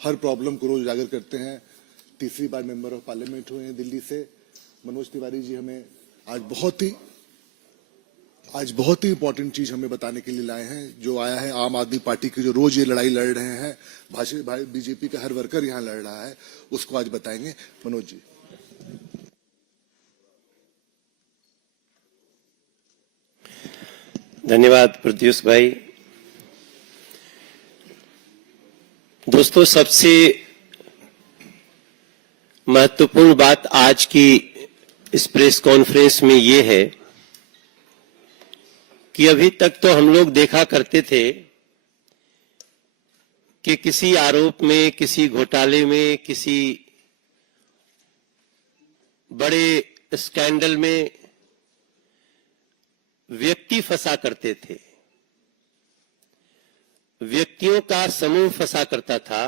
हर problem को रोज उजागर करते हैं। तीसरी बार मेंबर ऑफ पार्लियामेंट हुए हैं दिल्ली से। मनोज तिवारी जी हमें आज बहुत ही इंपॉर्टेंट चीज हमें बताने के लिए लाए हैं, जो आया है आम आदमी पार्टी की, जो रोज ये लड़ाई लड़ रहे हैं, बीजेपी का हर वर्कर यहाँ लड़ रहा है, उसको आज बताएंगे। मनोज जी। धन्यवाद प्रत्युष भाई। दोस्तों, सबसे महत्वपूर्ण बात आज की इस प्रेस कॉन्फ्रेंस में ये है कि अभी तक तो हम लोग देखा करते थे कि किसी आरोप में, किसी घोटाले में, किसी बड़े स्कैंडल में व्यक्ति फंसा करते थे, व्यक्तियों का समूह फंसा करता था।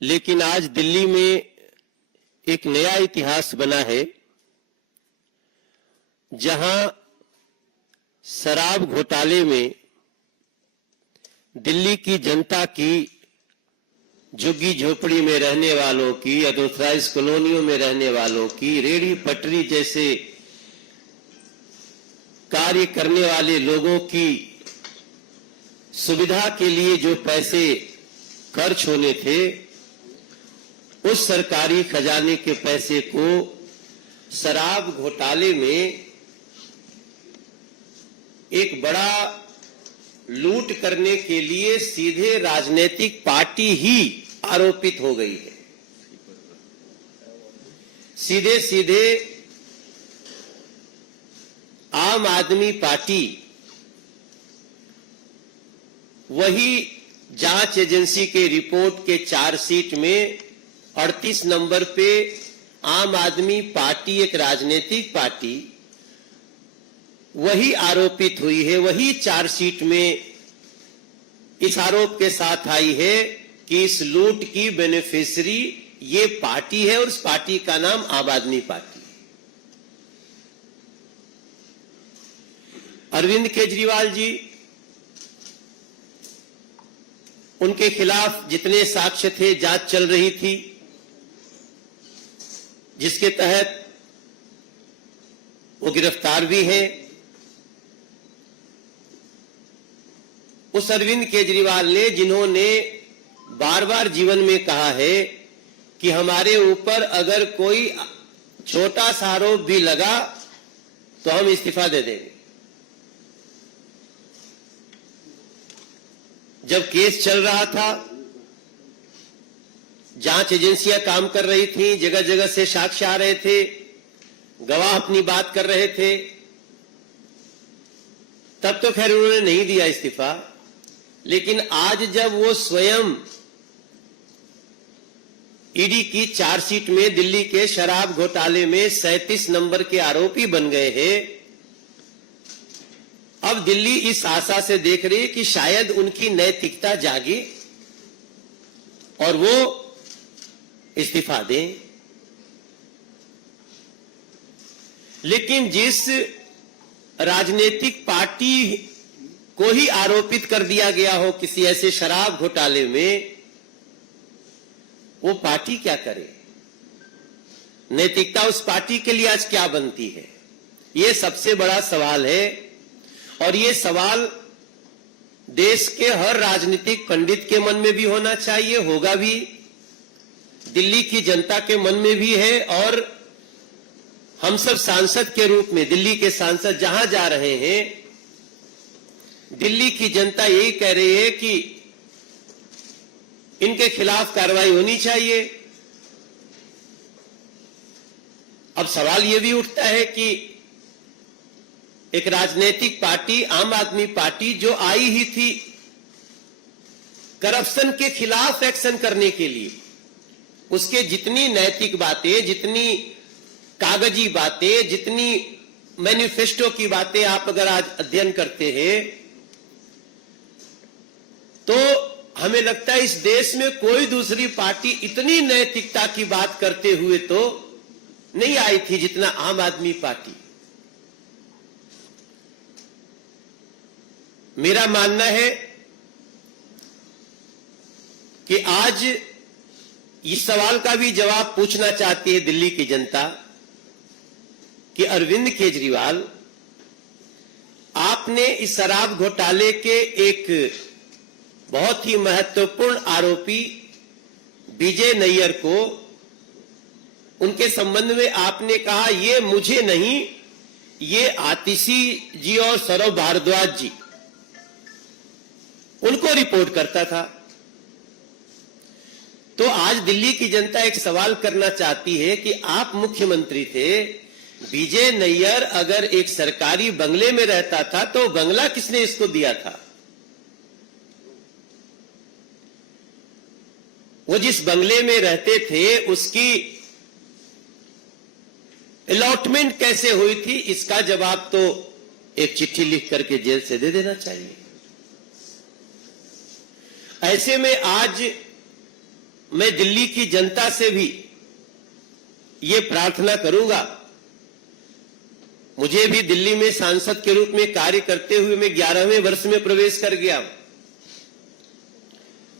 लेकिन आज दिल्ली में एक नया इतिहास बना है, जहां शराब घोटाले में दिल्ली की जनता की, झुग्गी झोपड़ी में रहने वालों की, अनऑथराइज कॉलोनियों में रहने वालों की, रेहड़ी पटरी जैसे कार्य करने वाले लोगों की सुविधा के लिए जो पैसे खर्च होने थे, उस सरकारी खजाने के पैसे को शराब घोटाले में एक बड़ा लूट करने के लिए सीधे राजनीतिक पार्टी ही आरोपित हो गई है। सीधे सीधे आम आदमी पार्टी वही जांच एजेंसी के रिपोर्ट के चार्जशीट में 38 नंबर पे आम आदमी पार्टी, एक राजनीतिक पार्टी, वही आरोपित हुई है। वही चार्जशीट में इस आरोप के साथ आई है कि इस लूट की बेनिफिशियरी ये पार्टी है और उस पार्टी का नाम आम आदमी पार्टी। अरविंद केजरीवाल जी, उनके खिलाफ जितने साक्ष्य थे, जांच चल रही थी, जिसके तहत वो गिरफ्तार भी हैं। उस अरविंद केजरीवाल ने, जिन्होंने बार बार जीवन में कहा है कि हमारे ऊपर अगर कोई छोटा सा आरोप भी लगा तो हम इस्तीफा दे देंगे। जब केस चल रहा था, जांच एजेंसियां काम कर रही थी, जगह जगह से साक्ष्य आ रहे थे, गवाह अपनी बात कर रहे थे, तब तो खैर उन्होंने नहीं दिया इस्तीफा। लेकिन आज जब वो स्वयं ईडी की चार्जशीट में दिल्ली के शराब घोटाले में 37 नंबर के आरोपी बन गए हैं, अब दिल्ली इस आशा से देख रही है कि शायद उनकी नैतिकता जागे और वो इस्तीफा दें। लेकिन जिस राजनीतिक पार्टी को ही आरोपित कर दिया गया हो किसी ऐसे शराब घोटाले में, वो पार्टी क्या करे? नैतिकता उस पार्टी के लिए आज क्या बनती है? ये सबसे बड़ा सवाल है। और ये सवाल देश के हर राजनीतिक पंडित के मन में भी होना चाहिए, होगा भी, दिल्ली की जनता के मन में भी है। और हम सब सांसद के रूप में, दिल्ली के सांसद जहां जा रहे हैं, दिल्ली की जनता यही कह रही है कि इनके खिलाफ कार्रवाई होनी चाहिए। अब सवाल यह भी उठता है कि एक राजनीतिक पार्टी, आम आदमी पार्टी, जो आई ही थी करप्शन के खिलाफ एक्शन करने के लिए, उसके जितनी नैतिक बातें, जितनी कागजी बातें, जितनी मैनिफेस्टो की बातें आप अगर आज अध्ययन करते हैं, तो हमें लगता है इस देश में कोई दूसरी पार्टी इतनी नैतिकता की बात करते हुए तो नहीं आई थी जितना आम आदमी पार्टी। मेरा मानना है कि आज इस सवाल का भी जवाब पूछना चाहती है दिल्ली की जनता कि अरविंद केजरीवाल, आपने इस शराब घोटाले के एक बहुत ही महत्वपूर्ण आरोपी विजय नैयर को, उनके संबंध में आपने कहा ये मुझे नहीं, ये आतिशी जी और सौरभ भारद्वाज जी, उनको रिपोर्ट करता था। तो आज दिल्ली की जनता एक सवाल करना चाहती है कि आप मुख्यमंत्री थे, विजय नैयर अगर एक सरकारी बंगले में रहता था तो बंगला किसने इसको दिया था? वो जिस बंगले में रहते थे उसकी अलॉटमेंट कैसे हुई थी, इसका जवाब तो एक चिट्ठी लिख करके जेल से दे देना चाहिए। ऐसे में आज मैं दिल्ली की जनता से भी ये प्रार्थना करूंगा, मुझे भी दिल्ली में सांसद के रूप में कार्य करते हुए मैं 11वें वर्ष में प्रवेश कर गया।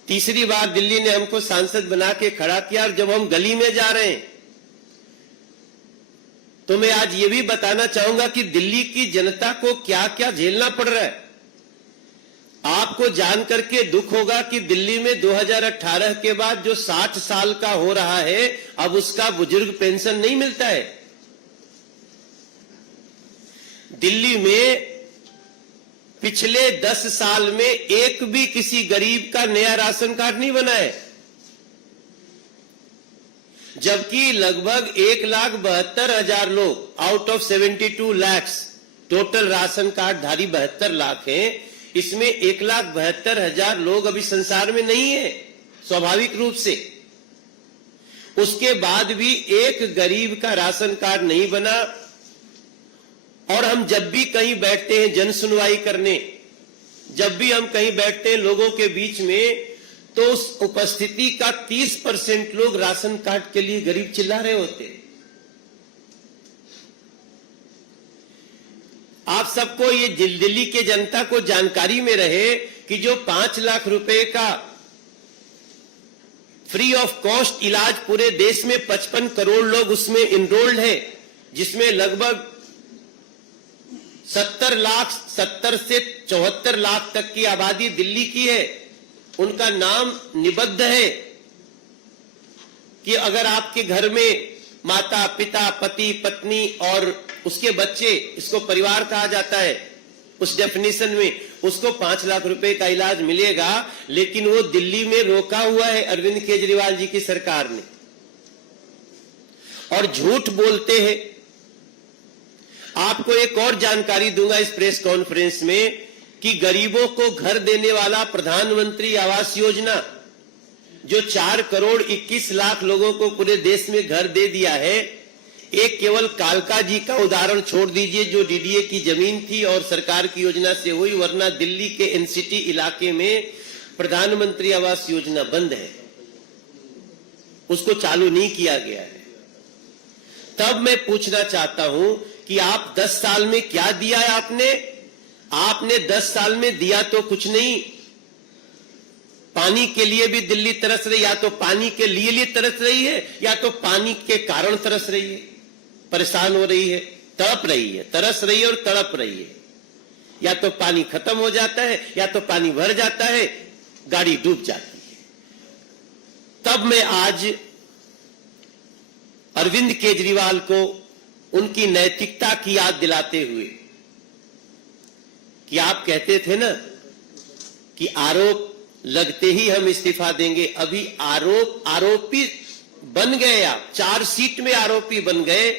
तीसरी बार दिल्ली ने हमको सांसद बना के खड़ा किया, और जब हम गली में जा रहे हैं तो मैं आज ये भी बताना चाहूंगा कि दिल्ली की जनता को क्या क्या झेलना पड़ रहा है। आपको जान करके दुख होगा कि दिल्ली में 2018 के बाद जो 60 साल का हो रहा है, अब उसका बुजुर्ग पेंशन नहीं मिलता है। दिल्ली में पिछले 10 साल में एक भी किसी गरीब का नया राशन कार्ड नहीं बना है, जबकि लगभग 1,72,000 लोग out of 72 lakh total ration card धारी 72 लाख हैं, इसमें 1,72,000 लोग अभी संसार में नहीं है स्वाभाविक रूप से। उसके बाद भी एक गरीब का राशन कार्ड नहीं बना। और हम जब भी कहीं बैठते हैं जन सुनवाई करने, जब भी हम कहीं बैठते हैं लोगों के बीच में, तो उस उपस्थिति का 30% लोग राशन कार्ड के लिए गरीब चिल्ला रहे होते हैं। आप सबको ये दिल्ली के जनता को जानकारी में रहे कि जो 5 लाख रुपए का फ्री ऑफ कॉस्ट इलाज पूरे देश में 55 करोड़ लोग उसमें इनरोल्ड है, जिसमें लगभग 70 से 74 लाख तक की आबादी दिल्ली की है। उनका नाम निबद्ध है कि अगर आपके घर में माता पिता पति पत्नी और उसके बच्चे, इसको परिवार कहा जाता है उस डेफिनेशन में, उसको 5 लाख रुपए का इलाज मिलेगा। लेकिन वो दिल्ली में रोका हुआ है अरविंद केजरीवाल जी की सरकार ने, और झूठ बोलते हैं। आपको एक और जानकारी दूंगा इस प्रेस कॉन्फ्रेंस में कि गरीबों को घर देने वाला प्रधानमंत्री आवास योजना, जो 4 करोड़ 21 लाख लोगों को पूरे देश में घर दे दिया है, एक केवल कालका जी का उदाहरण छोड़ दीजिए जो डीडीए की जमीन थी और सरकार की योजना से हुई, वरना दिल्ली के एनसीटी इलाके में प्रधानमंत्री आवास योजना बंद है, उसको चालू नहीं किया गया है। तब मैं पूछना चाहता हूं कि आप 10 साल में क्या दिया है आपने 10 साल में दिया तो कुछ नहीं। पानी के लिए भी दिल्ली तरस रही, या तो पानी के लिए तरस रही है, या तो पानी के कारण तरस रही है, परेशान हो रही है, तड़प रही है, तरस रही है और तड़प रही है। या तो पानी खत्म हो जाता है, या तो पानी भर जाता है, गाड़ी डूब जाती है। तब मैं आज अरविंद केजरीवाल को उनकी नैतिकता की याद दिलाते हुए, कि आप कहते थे ना कि आरोप लगते ही हम इस्तीफा देंगे, अभी आरोपी बन गए, आप चार्जशीट में आरोपी बन गए।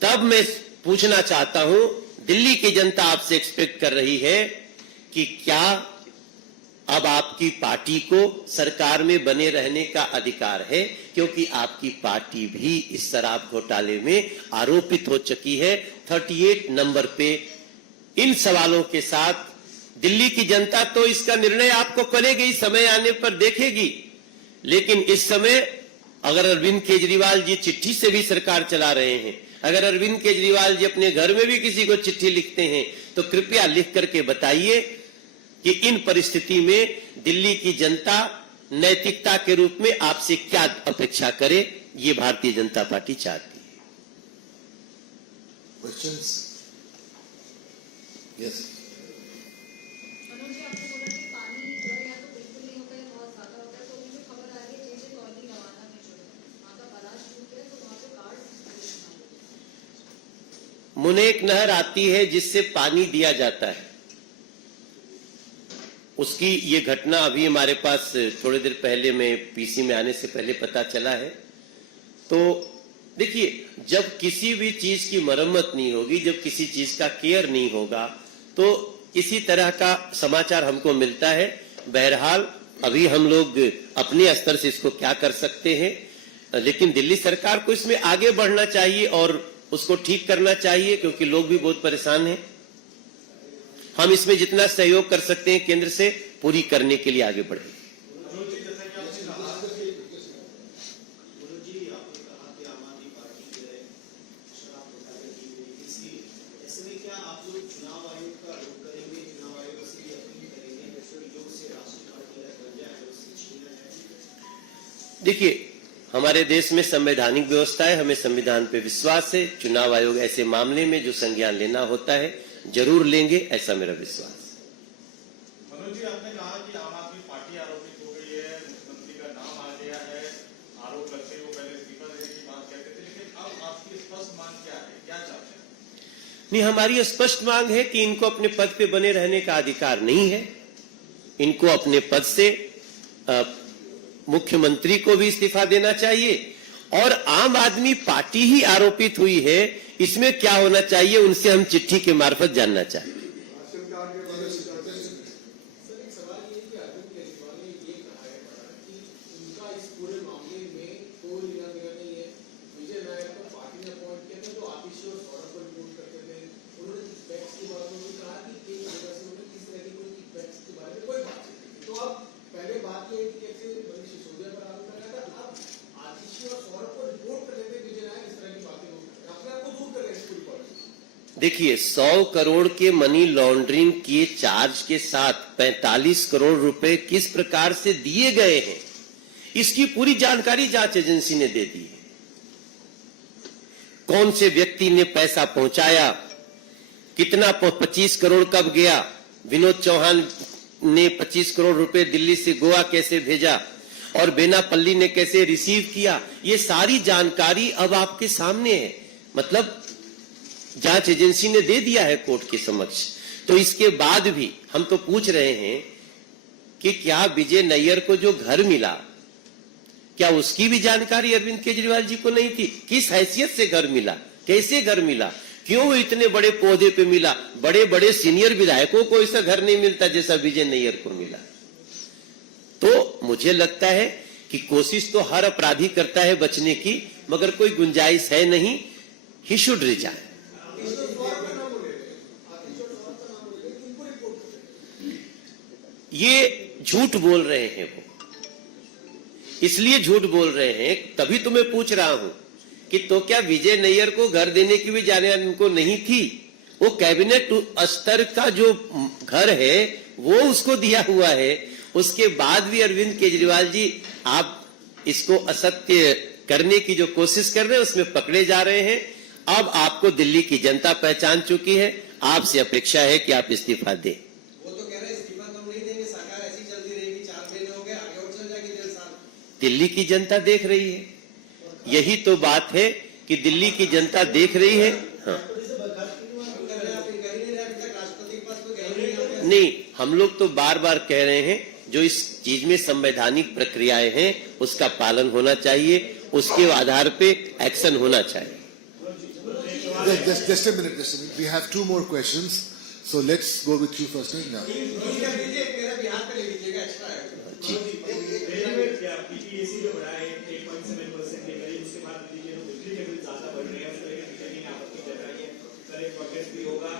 तब मैं पूछना चाहता हूं, दिल्ली की जनता आपसे एक्सपेक्ट कर रही है कि क्या अब आपकी पार्टी को सरकार में बने रहने का अधिकार है, क्योंकि आपकी पार्टी भी इस शराब घोटाले में आरोपित हो चुकी है। 38 नंबर पे इन सवालों के साथ दिल्ली की जनता तो इसका निर्णय आपको करेगी, समय आने पर देखेगी। लेकिन इस समय अगर अरविंद केजरीवाल जी चिट्ठी से भी सरकार चला रहे हैं, अगर अरविंद केजरीवाल जी अपने घर में भी किसी को चिट्ठी लिखते हैं, तो कृपया लिख करके बताइए कि इन परिस्थिति में दिल्ली की जनता नैतिकता के रूप में आपसे क्या अपेक्षा करे, ये भारतीय जनता पार्टी चाहती है। क्वेश्चंस? यस। मनोज जी, आपने बोला कि पानी जो है या तो बिल्कुल नहीं होता है, बहुत ज्यादा होता है, तो मुझे खबर आ रही है जैसे कॉलोनी रवाना में जो है वहाँ का बराज टूट गया, तो वहाँ पे कार्ड मुनेक नहर आती है जिससे पानी दिया जाता है, उसकी ये घटना अभी हमारे पास थोड़ी देर पहले में पीसी में आने से पहले पता चला है। तो देखिए, जब किसी भी चीज की मरम्मत नहीं होगी, जब किसी चीज का केयर नहीं होगा, तो इसी तरह का समाचार हमको मिलता है। बहरहाल अभी हम लोग अपने स्तर से इसको क्या कर सकते हैं, लेकिन दिल्ली सरकार को इसमें आगे बढ़ना चाहिए और उसको ठीक करना चाहिए, क्योंकि लोग भी बहुत परेशान हैं। हम इसमें जितना सहयोग कर सकते हैं केंद्र से, पूरी करने के लिए आगे बढ़े। देखिए, हमारे देश में संवैधानिक व्यवस्था है, हमें संविधान पे विश्वास है। चुनाव आयोग ऐसे मामले में जो संज्ञान लेना होता है जरूर लेंगे, ऐसा मेरा विश्वास है। मनोज जी, आपने कहा कि आम आदमी पार्टी आरोपित हो गई है, मुख्यमंत्री का नाम आ गया है, आरोप लगते हैं, वो पहले इस्तीफा देने की बात कहते थे, लेकिन अब आपकी स्पष्ट मांग क्या है, क्या चाहते हैं? नहीं, हमारी स्पष्ट मांग है कि इनको अपने पद पे बने रहने का अधिकार नहीं है। इनको अपने पद से मुख्यमंत्री को भी इस्तीफा देना चाहिए, और आम आदमी पार्टी ही आरोपित हुई है, इसमें क्या होना चाहिए उनसे हम चिट्ठी के मार्फत जानना चाहिए। देखिए, 100 करोड़ के मनी लॉन्ड्रिंग के चार्ज के साथ 45 करोड़ रुपए किस प्रकार से दिए गए हैं, इसकी पूरी जानकारी जांच एजेंसी ने दे दी है। कौन से व्यक्ति ने पैसा पहुंचाया, कितना 25 करोड़ कब गया, विनोद चौहान ने 25 करोड़ रुपए दिल्ली से गोवा कैसे भेजा, और बेनापल्ली ने कैसे रिसीव किया, ये सारी जानकारी अब आपके सामने है। मतलब जांच एजेंसी ने दे दिया है कोर्ट के समक्ष। तो इसके बाद भी हम तो पूछ रहे हैं कि क्या विजय नैयर को जो घर मिला, क्या उसकी भी जानकारी अरविंद केजरीवाल जी को नहीं थी? किस हैसियत से घर मिला, कैसे घर मिला, क्यों इतने बड़े पौधे पे मिला? बड़े बड़े सीनियर विधायकों को ऐसा घर नहीं मिलता जैसा विजय नैयर को मिला। तो मुझे लगता है कि कोशिश तो हर अपराधी करता है बचने की, मगर कोई गुंजाइश है नहीं। He should resign. ये झूठ बोल रहे हैं, वो इसलिए झूठ बोल रहे हैं, तभी तो मैं पूछ रहा हूं कि तो क्या विजय नैयर को घर देने की भी जानकारी उनको नहीं थी? वो कैबिनेट स्तर का जो घर है वो उसको दिया हुआ है। उसके बाद भी अरविंद केजरीवाल जी, आप इसको असत्य करने की जो कोशिश कर रहे हैं उसमें पकड़े जा रहे हैं। अब आपको दिल्ली की जनता पहचान चुकी है, आपसे अपेक्षा है कि आप इस्तीफा दें। वो तो कह रहे हैं इस्तीफा तो हम नहीं देंगे, सरकार ऐसी चलती रहेगी, 4 महीने हो गए, आगे और चल जाएगी 1.5 साल। दिल्ली की जनता देख रही है, यही तो बात है कि दिल्ली की जनता देख रही है। हाँ, नहीं, हम लोग तो बार बार कह रहे हैं जो इस चीज में संवैधानिक प्रक्रियाएं हैं उसका पालन होना चाहिए, उसके आधार पे एक्शन होना चाहिए। Just a minute. We have 2 more questions, so let's go with you first. Now. PPAC जो बढ़ा है 8.7% के करीब, उसके बाद बिजली के बिल ज्यादा बढ़ रहे हैं, उस तरह की चेकिंग आपत्ति जताई है, करेक्ट प्रोटेस्ट भी होगा।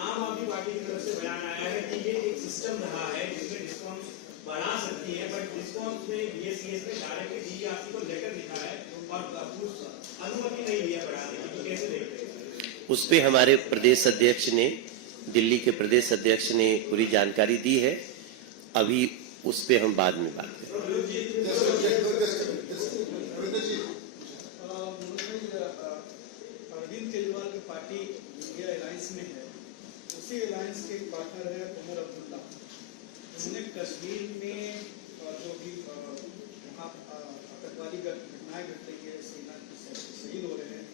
आम आदमी पार्टी की तरफ से बयान आया है कि ये एक सिस्टम रहा है जिसमें डिस्काउंट बढ़ा सकती है, बट डिस्काउंट में बीएसईएस में डायरेक्टली डीईआरसी को लेकर लिखा है और अनुमति नहीं दिया बढ़ाने की, तो कैसे देखते हैं? उस पे हमारे प्रदेश अध्यक्ष ने, दिल्ली के प्रदेश अध्यक्ष ने पूरी जानकारी दी है। अभी उस पे हम बाद में बात करें। अरविंद केजरीवाल की पार्टी इंडिया अलायंस में है, उसी अलायंस के एक पार्टनर है उमर अब्दुल्ला। उन्होंने कश्मीर में जो भी वहाँ आतंकवादी घटनाएं घट रही है, सेना के शहीद हो रहे हैं,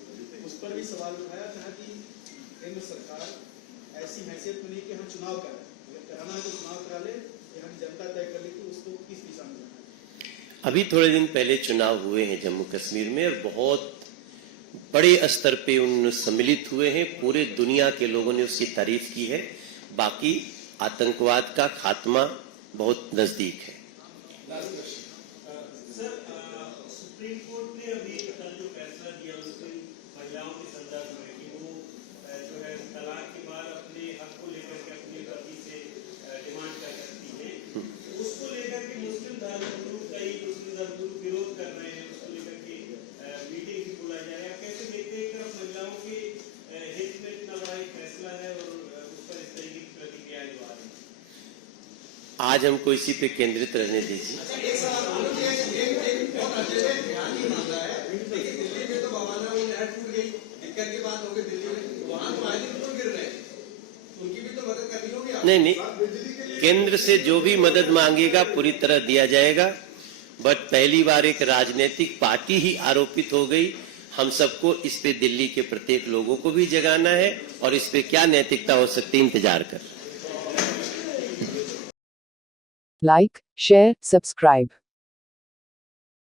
उस पर भी सवाल उठाया। कहा कि केंद्र सरकार ऐसी हैसियत में नहीं कि हम चुनाव करें, अगर कराना है तो चुनाव करा ले, कि हम जनता तय कर ले कि उसको किस दिशा में जाना है। अभी थोड़े दिन पहले चुनाव हुए हैं जम्मू कश्मीर में, और बहुत बड़े स्तर पे उन सम्मिलित हुए हैं। पूरे दुनिया के लोगों ने उसकी तारीफ की है। बाकी आतंकवाद का खात्मा बहुत नजदीक है। सर, सुप्रीम कोर्ट ने अभी कल जो फैसला दिया उसमें महिलाओं के संदर्भ में कि वो जो है तलाक के बाद अपने हक को लेकर के अपने पति से डिमांड कर सकती हैं, उसको लेकर के मुस्लिम धर्मगुरु कई मुस्लिम धर्मगुरु विरोध कर रहे हैं, उसको लेकर के मीटिंग भी बुलाया जा रहा है। आप कैसे देखते हैं? एक तरफ महिलाओं के हित में इतना बड़ा एक फैसला है और उस पर इस तरीके की प्रतिक्रियाएं जो आ रही है। आज हमको इसी पे केंद्रित रहने दीजिए। एक सवाल बहुत अच्छे से ध्यान नहीं मान रहा है, लेकिन दिल्ली में तो बाबाना वो नहर टूट गई, दिक्कत की बात हो गई दिल्ली में, वहाँ तो आए दिन लोग गिर रहे हैं, उनकी भी तो मदद करनी होगी। नहीं नहीं, केंद्र से जो भी मदद मांगेगा पूरी तरह दिया जाएगा। बट पहली बार एक राजनीतिक पार्टी ही आरोपित हो गई। हम सबको इस पे दिल्ली के प्रत्येक लोगों को भी जगाना है, और इस पे क्या नैतिकता हो सकती है इंतजार कर। Like, share, subscribe.